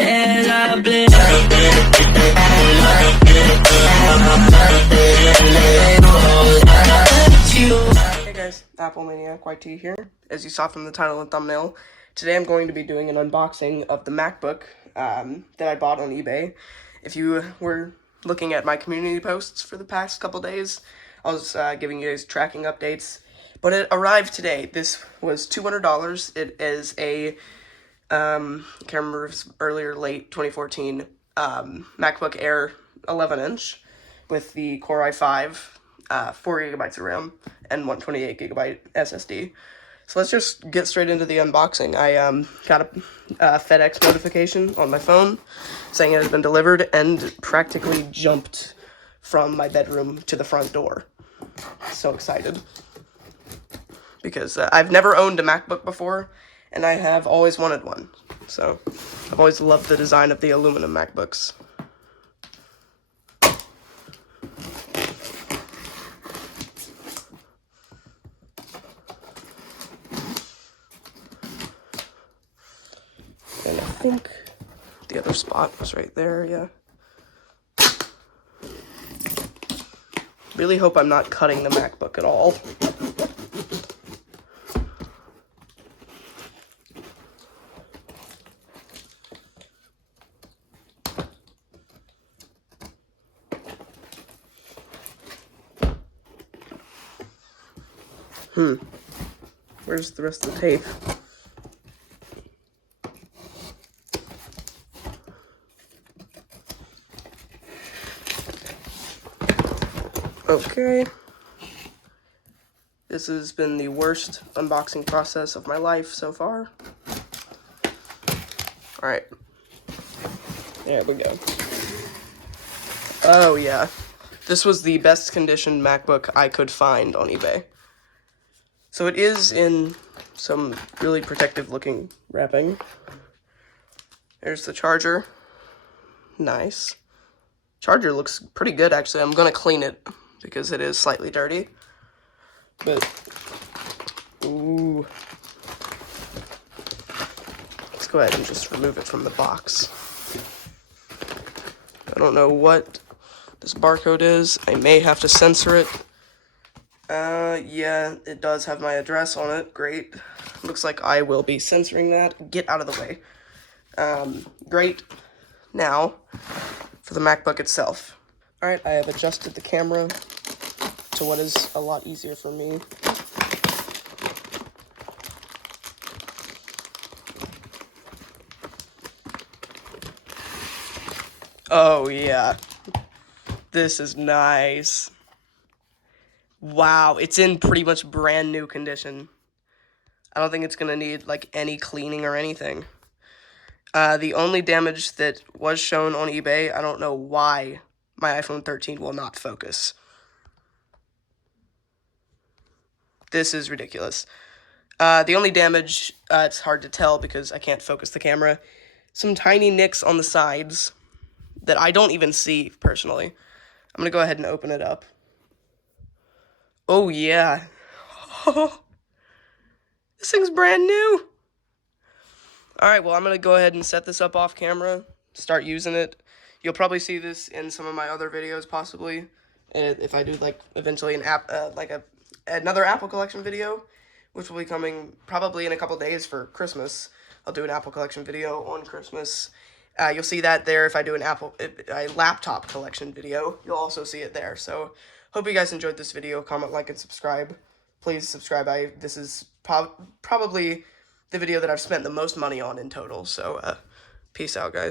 as I blend. Hey guys, Apple Maniac YT here. As you saw from the title and thumbnail, today I'm going to be doing an unboxing of the MacBook that I bought on eBay. If you were looking at my community posts for the past couple days, I was giving you guys tracking updates, but it arrived today. This was $200. It is a, I can't remember if it's earlier, late 2014 MacBook Air 11-inch with the Core i5, 4 gigabytes of RAM, and 128 gigabyte SSD. So let's just get straight into the unboxing. I got a FedEx notification on my phone saying it has been delivered and practically jumped from my bedroom to the front door. So excited. Because I've never owned a MacBook before, and I have always wanted one. So I've always loved the design of the aluminum MacBooks. And I think the other spot was right there, yeah. Really hope I'm not cutting the MacBook at all. Where's the rest of the tape? Okay. This has been the worst unboxing process of my life so far. Alright. There we go. Oh yeah. This was the best conditioned MacBook I could find on eBay. So it is in some really protective looking wrapping. There's the charger. Nice. Charger looks pretty good actually. I'm gonna clean it because it is slightly dirty. But, ooh. Let's go ahead and just remove it from the box. I don't know what this barcode is. I may have to censor it. Yeah, it does have my address on it. Great. Looks like I will be censoring that. Get out of the way. Great. Now, for the MacBook itself. Alright, I have adjusted the camera to what is a lot easier for me. Oh, yeah. This is nice. Wow, it's in pretty much brand new condition. I don't think it's gonna need, like, any cleaning or anything. The only damage that was shown on eBay, I don't know why my iPhone 13 will not focus. This is ridiculous. The only damage, it's hard to tell because I can't focus the camera. Some tiny nicks on the sides that I don't even see, personally. I'm gonna go ahead and open it up. Oh, yeah. Oh, this thing's brand new. Alright, well, I'm going to go ahead and set this up off camera, start using it. You'll probably see this in some of my other videos, possibly. If I do, like, eventually an another Apple Collection video, which will be coming probably in a couple days for Christmas. I'll do an Apple Collection video on Christmas. You'll see that there. If I do a laptop collection video, you'll also see it there. So, hope you guys enjoyed this video. Comment, like, and subscribe. Please subscribe. This is probably the video that I've spent the most money on in total. So, peace out, guys.